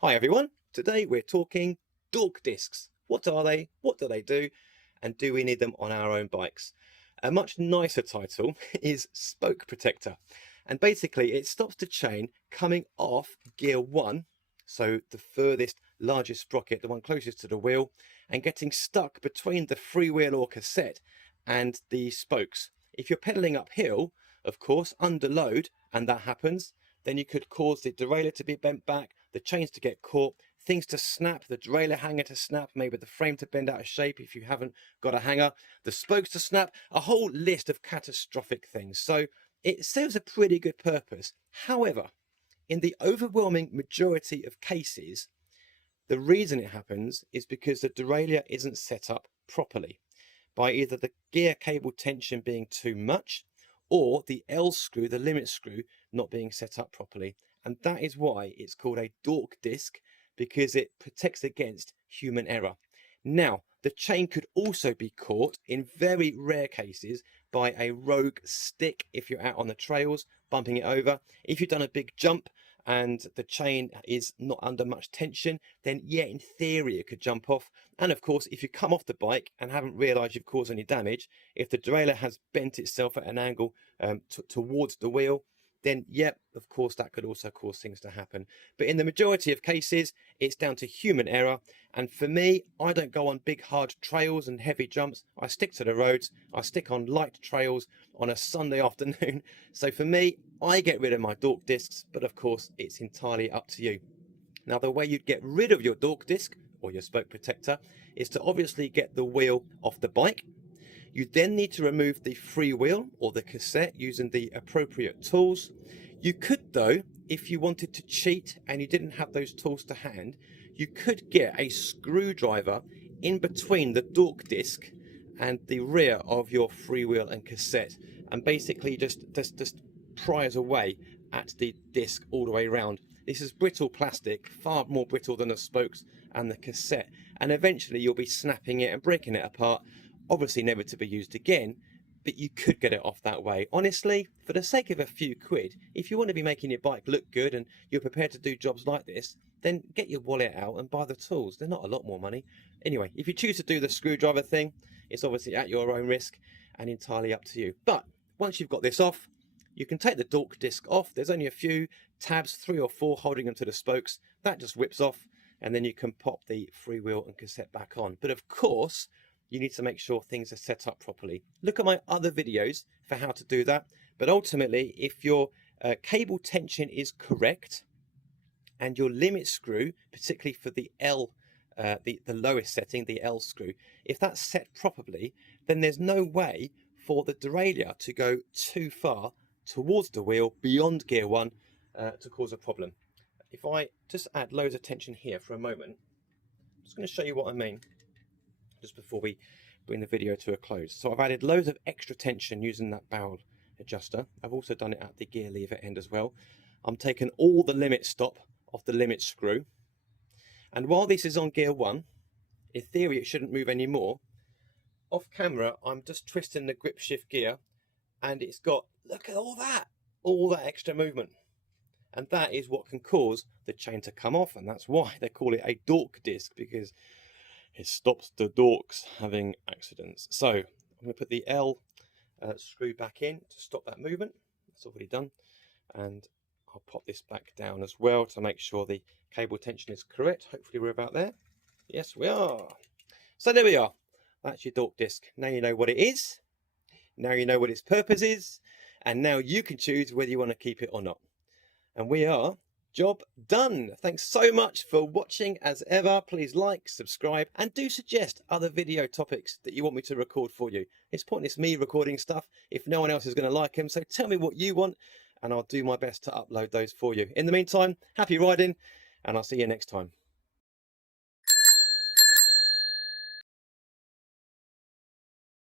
Hi everyone, today we're talking Dork Discs. What are they? What do they do? And do we need them on our own bikes? A much nicer title is Spoke Protector. And basically it stops the chain coming off gear 1, so the furthest, largest sprocket, the one closest to the wheel, and getting stuck between the freewheel or cassette and the spokes. If you're pedaling uphill, of course, under load, and that happens, then you could cause the derailleur to be bent back, the chains to get caught, things to snap, the derailleur hanger to snap, maybe the frame to bend out of shape if you haven't got a hanger, the spokes to snap, a whole list of catastrophic things. So it serves a pretty good purpose. However, in the overwhelming majority of cases, the reason it happens is because the derailleur isn't set up properly by either the gear cable tension being too much or the L screw, the limit screw, not being set up properly. And that is why it's called a Dork disc, because it protects against human error. Now, the chain could also be caught in very rare cases by a rogue stick if you're out on the trails, bumping it over. If you've done a big jump and the chain is not under much tension, then yeah, in theory it could jump off. And of course, if you come off the bike and haven't realized you've caused any damage, if the derailleur has bent itself at an angle towards the wheel, then yep, of course that could also cause things to happen. But in the majority of cases, it's down to human error. And for me, I don't go on big hard trails and heavy jumps. I stick to the roads. I stick on light trails on a Sunday afternoon. So for me, I get rid of my Dork discs, but of course it's entirely up to you. Now, the way you'd get rid of your Dork disc or your spoke protector is to obviously get the wheel off the bike. You then need to remove the freewheel or the cassette using the appropriate tools. You could, though, if you wanted to cheat and you didn't have those tools to hand, you could get a screwdriver in between the Dork disc and the rear of your freewheel and cassette, and basically just pries away at the disc all the way around. This is brittle plastic, far more brittle than the spokes and the cassette, and eventually you'll be snapping it and breaking it apart. Obviously never to be used again, but you could get it off that way. Honestly, for the sake of a few quid, if you want to be making your bike look good and you're prepared to do jobs like this, then get your wallet out and buy the tools. They're not a lot more money. Anyway, if you choose to do the screwdriver thing, it's obviously at your own risk and entirely up to you. But once you've got this off, you can take the Dork disc off. There's only a few tabs, 3 or 4, holding them to the spokes. That just whips off, and then you can pop the freewheel and cassette back on. But of course, you need to make sure things are set up properly. Look at my other videos for how to do that. But ultimately, if your cable tension is correct and your limit screw, particularly for the L, the lowest setting, the L screw, if that's set properly, then there's no way for the derailleur to go too far towards the wheel beyond gear 1 to cause a problem. If I just add loads of tension here for a moment, I'm just going to show you what I mean just before we bring the video to a close. So I've added loads of extra tension using that barrel adjuster. I've also done it at the gear lever end as well. I'm taking all the limit stop off the limit screw. And while this is on gear 1, in theory it shouldn't move anymore. Off camera, I'm just twisting the grip shift gear and it's got, look at all that extra movement. And that is what can cause the chain to come off. And that's why they call it a Dork disc, because it stops the dorks having accidents. So I'm going to put the L screw back in to stop that movement. That's already done. And I'll pop this back down as well to make sure the cable tension is correct. Hopefully we're about there. Yes, we are. So there we are. That's your Dork disc. Now you know what it is. Now you know what its purpose is. And now you can choose whether you want to keep it or not. And we are job done. Thanks so much for watching as ever. Please like, subscribe, and do suggest other video topics that you want me to record for you. It's pointless me recording stuff if no one else is going to like them. So tell me what you want and I'll do my best to upload those for you. In the meantime, happy riding and I'll see you next time.